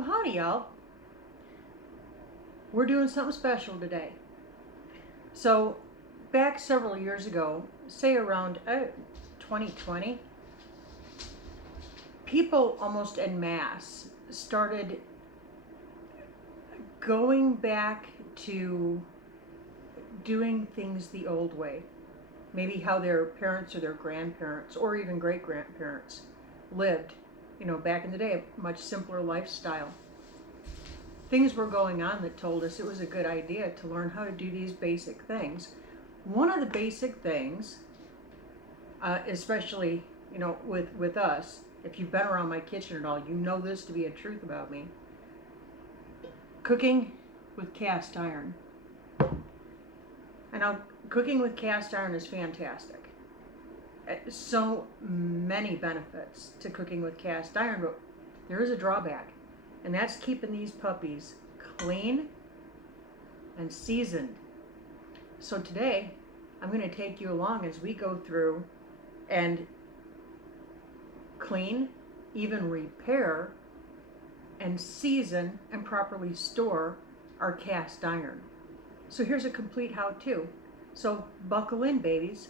Well, howdy, y'all. We're doing something special today. So, back several years ago, say around 2020, people almost en masse started going back to doing things the old way. Maybe how their parents or their grandparents or even great-grandparents lived, back in the day, a much simpler lifestyle. Things were going on that told us it was a good idea to learn how to do these basic things. One of the basic things, especially, with us, if you've been around my kitchen at all, you know this to be a truth about me. Cooking with cast iron. And now, cooking with cast iron is fantastic. So many benefits to cooking with cast iron, but there is a drawback. And that's keeping these puppies clean and seasoned. So today, I'm going to take you along as we go through and clean, even repair, and season and properly store our cast iron. So here's a complete how-to. So buckle in, babies.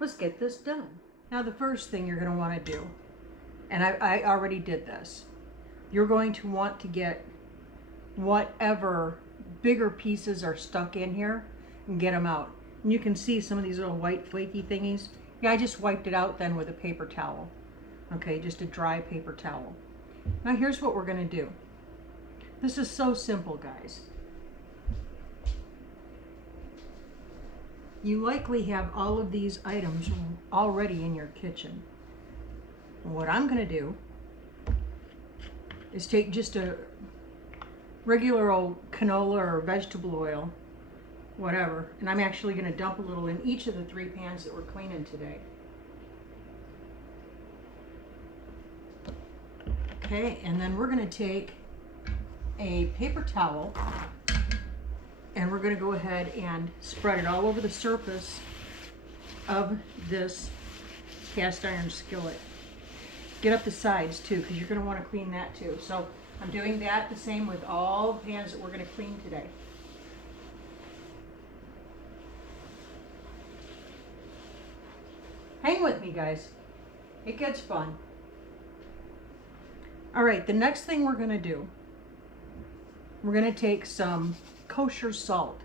Let's get this done. Now the first thing you're going to want to do, and I already did this, you're going to want to get whatever bigger pieces are stuck in here and get them out. And you can see some of these little white flaky thingies. Yeah, I just wiped it out then with a paper towel. Okay, just a dry paper towel. Now here's what we're going to do. This is so simple, guys. You likely have all of these items already in your kitchen. What I'm going to do is take just a regular old canola or vegetable oil, whatever, and I'm actually going to dump a little in each of the 3 pans that we're cleaning today. Okay, and then we're going to take a paper towel and we're going to go ahead and spread it all over the surface of this cast iron skillet. Get up the sides too, because you're going to want to clean that too. So I'm doing that the same with all the pans that we're going to clean today. Hang with me, guys. It gets fun. All right, the next thing we're going to do, we're going to take some kosher salt.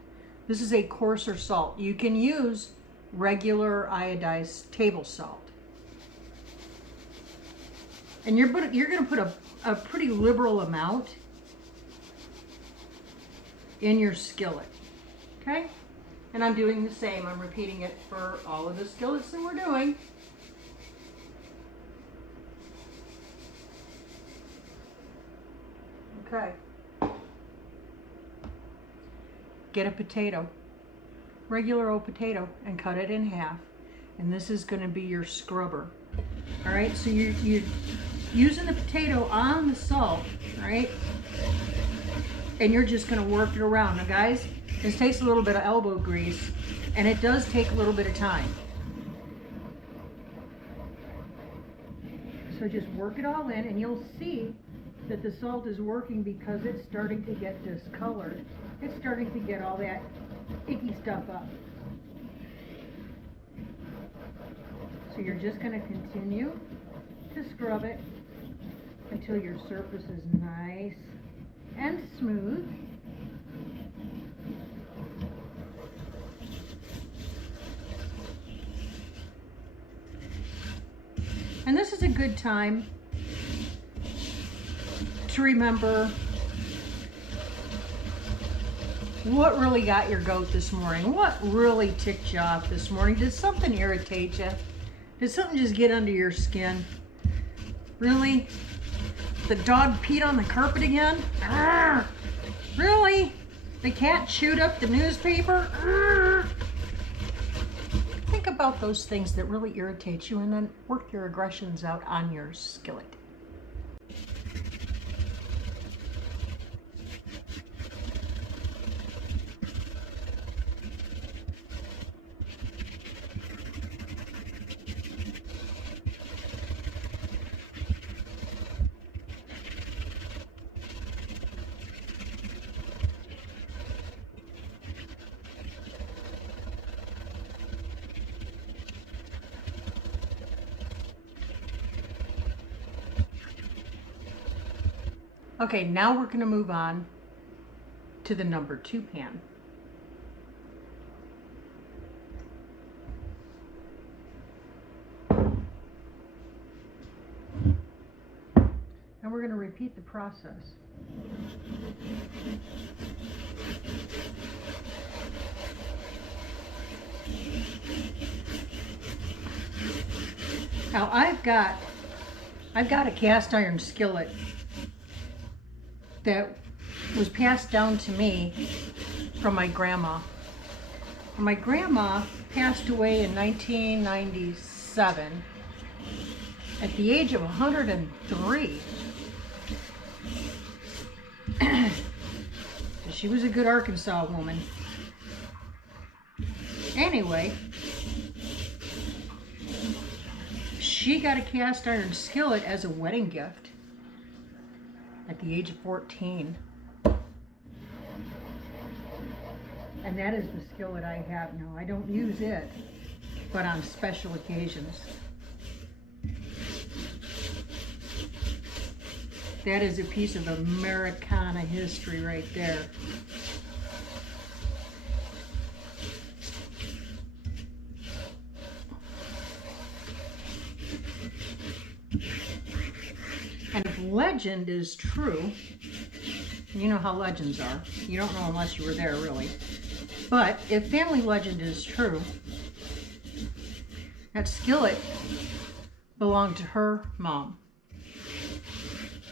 This is a coarser salt. You can use regular iodized table salt. And you're going to put a pretty liberal amount in your skillet, okay? And I'm doing the same. I'm repeating it for all of the skillets that we're doing. Okay. Get a potato, regular old potato, and cut it in half. And this is going to be your scrubber. All right, so you're using the potato on the salt, right? And you're just going to work it around. Now guys, this takes a little bit of elbow grease, and it does take a little bit of time. So just work it all in, and you'll see that the salt is working because it's starting to get discolored. It's starting to get all that icky stuff up. So you're just going to continue to scrub it until your surface is nice and smooth. And this is a good time to remember what really got your goat this morning. What really ticked you off this morning? Did something irritate you? Did something just get under your skin? Really? The dog peed on the carpet again? Arrgh! Really? The cat chewed up the newspaper? Arrgh! Think about those things that really irritate you and then work your aggressions out on your skillet. Okay, now we're going to move on to the number 2 pan. And we're going to repeat the process. Now I've got a cast iron skillet that was passed down to me from my grandma. My grandma passed away in 1997 at the age of 103. She was a good Arkansas woman. Anyway, she got a cast iron skillet as a wedding gift at the age of 14. And that is the skillet I have now. I don't use it, but on special occasions. That is a piece of Americana history right there. And if legend is true, you know how legends are. You don't know unless you were there, really. But if family legend is true, that skillet belonged to her mom,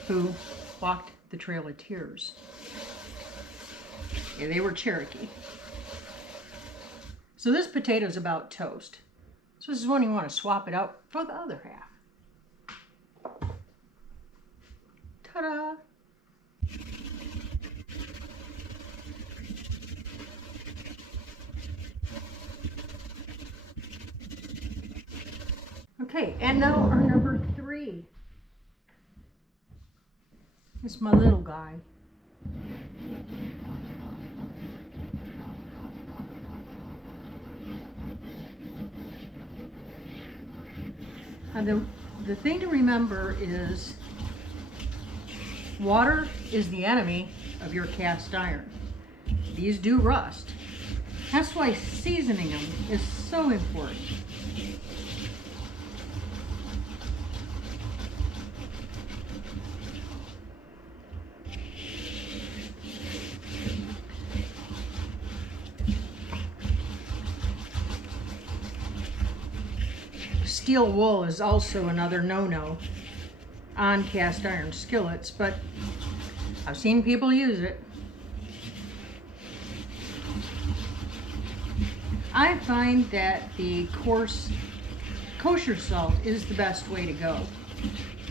who walked the Trail of Tears. Yeah, they were Cherokee. So this potato's about toast. So this is when you want to swap it out for the other half. Ta-da! Okay, and now our number 3. It's my little guy. And the thing to remember is water is the enemy of your cast iron. These do rust. That's why seasoning them is so important. Steel wool is also another no-no on cast iron skillets, but I've seen people use it. I find that the coarse kosher salt is the best way to go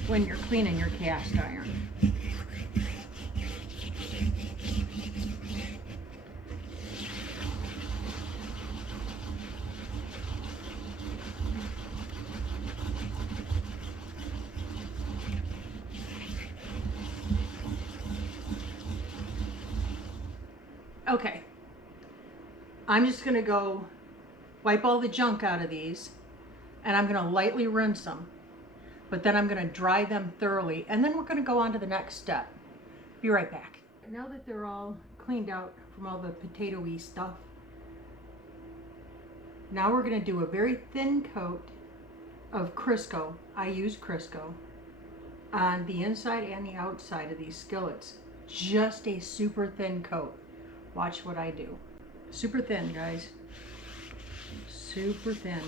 when you're cleaning your cast iron. Okay, I'm just going to go wipe all the junk out of these, and I'm going to lightly rinse them, but then I'm going to dry them thoroughly, and then we're going to go on to the next step. Be right back. Now that they're all cleaned out from all the potato-y stuff, now we're going to do a very thin coat of Crisco. I use Crisco on the inside and the outside of these skillets. Just a super thin coat. Watch what I do. Super thin, guys. Super thin.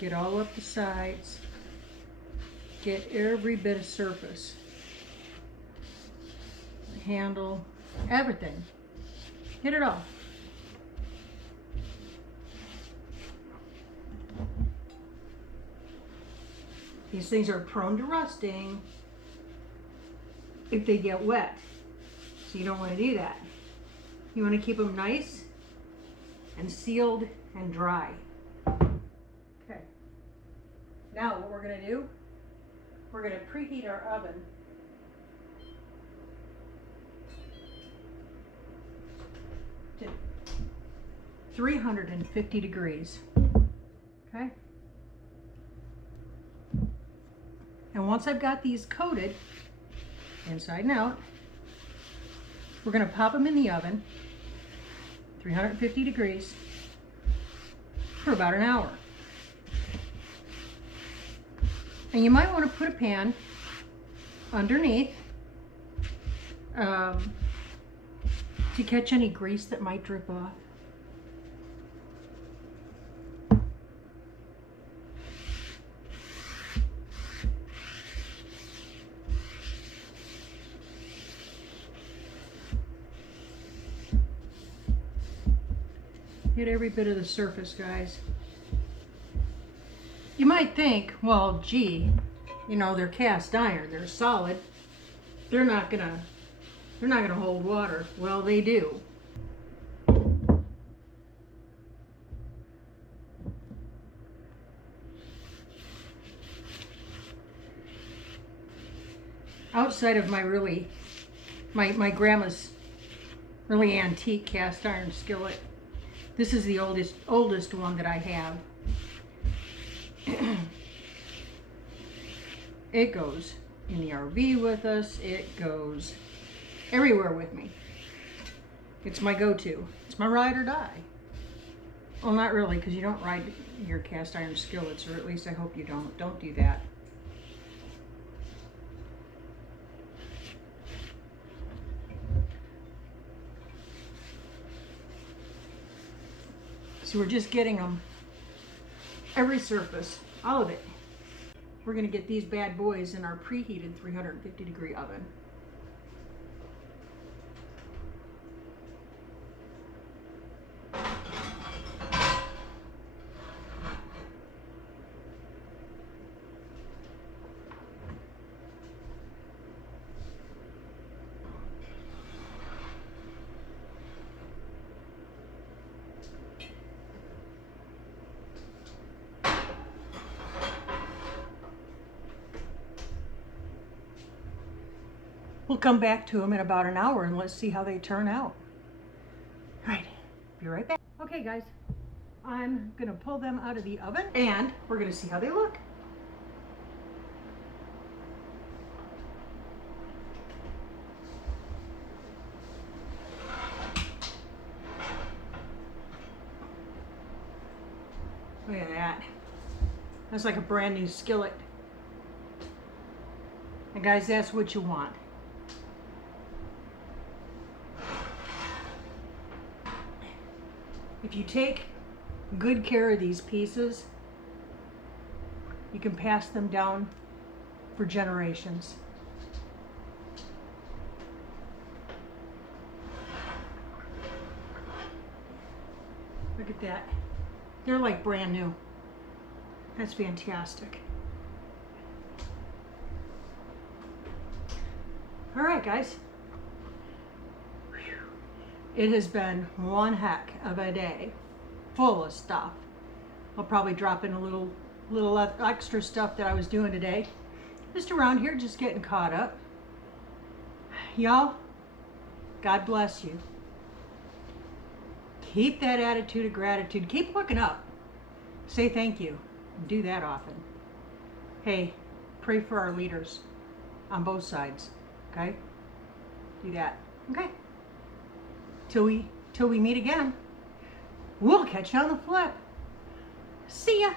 Get all up the sides. Get every bit of surface. The handle, everything. Get it all. These things are prone to rusting if they get wet. So you don't want to do that. You want to keep them nice and sealed and dry. Okay. Now what we're going to do, we're going to preheat our oven to 350 degrees. Okay. And once I've got these coated inside and out, we're going to pop them in the oven, 350 degrees, for about an hour. And you might want to put a pan underneath to catch any grease that might drip off. Hit every bit of the surface, guys. You might think, well, gee, you know, they're cast iron, they're solid. They're not gonna hold water. Well, they do. Outside of my grandma's really antique cast iron skillet, this is the oldest one that I have. It goes in the RV with us. It goes everywhere with me. It's my go-to. It's my ride or die. Well, not really, because you don't ride your cast iron skillets, or at least I hope you don't. Don't do that. So we're just getting them every surface, all of it. We're going to get these bad boys in our preheated 350 degree oven. We'll come back to them in about an hour and let's see how they turn out. All right, be right back. Okay guys, I'm gonna pull them out of the oven and we're gonna see how they look. Look at that. That's like a brand new skillet. And guys, that's what you want. If you take good care of these pieces, you can pass them down for generations. Look at that. They're like brand new. That's fantastic. All right, guys. It has been one heck of a day, full of stuff. I'll probably drop in a little extra stuff that I was doing today. Just around here, just getting caught up. Y'all, God bless you. Keep that attitude of gratitude. Keep looking up. Say thank you. Do that often. Hey, pray for our leaders on both sides, okay? Do that, okay? Till we meet again, we'll catch you on the flip. See ya.